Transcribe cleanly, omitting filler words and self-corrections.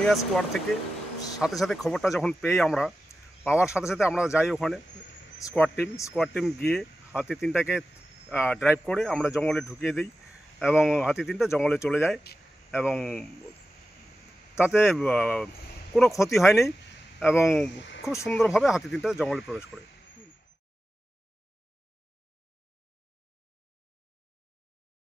Punia squad থেকে সাথে সাথে খবরটা যখন পাওয়ার সাথে সাথে আমরা যাই ওখানে স্কোয়াড টিম গিয়ে হাতি তিনটাকে ড্রাইভ করে আমরা জঙ্গলে ঢুকিয়ে দিই এবং হাতি তিনটা জঙ্গলে চলে যায় এবং তাতে কোনো ক্ষতি হয়নি এবং খুব সুন্দরভাবে হাতি তিনটা জঙ্গলে প্রবেশ করে।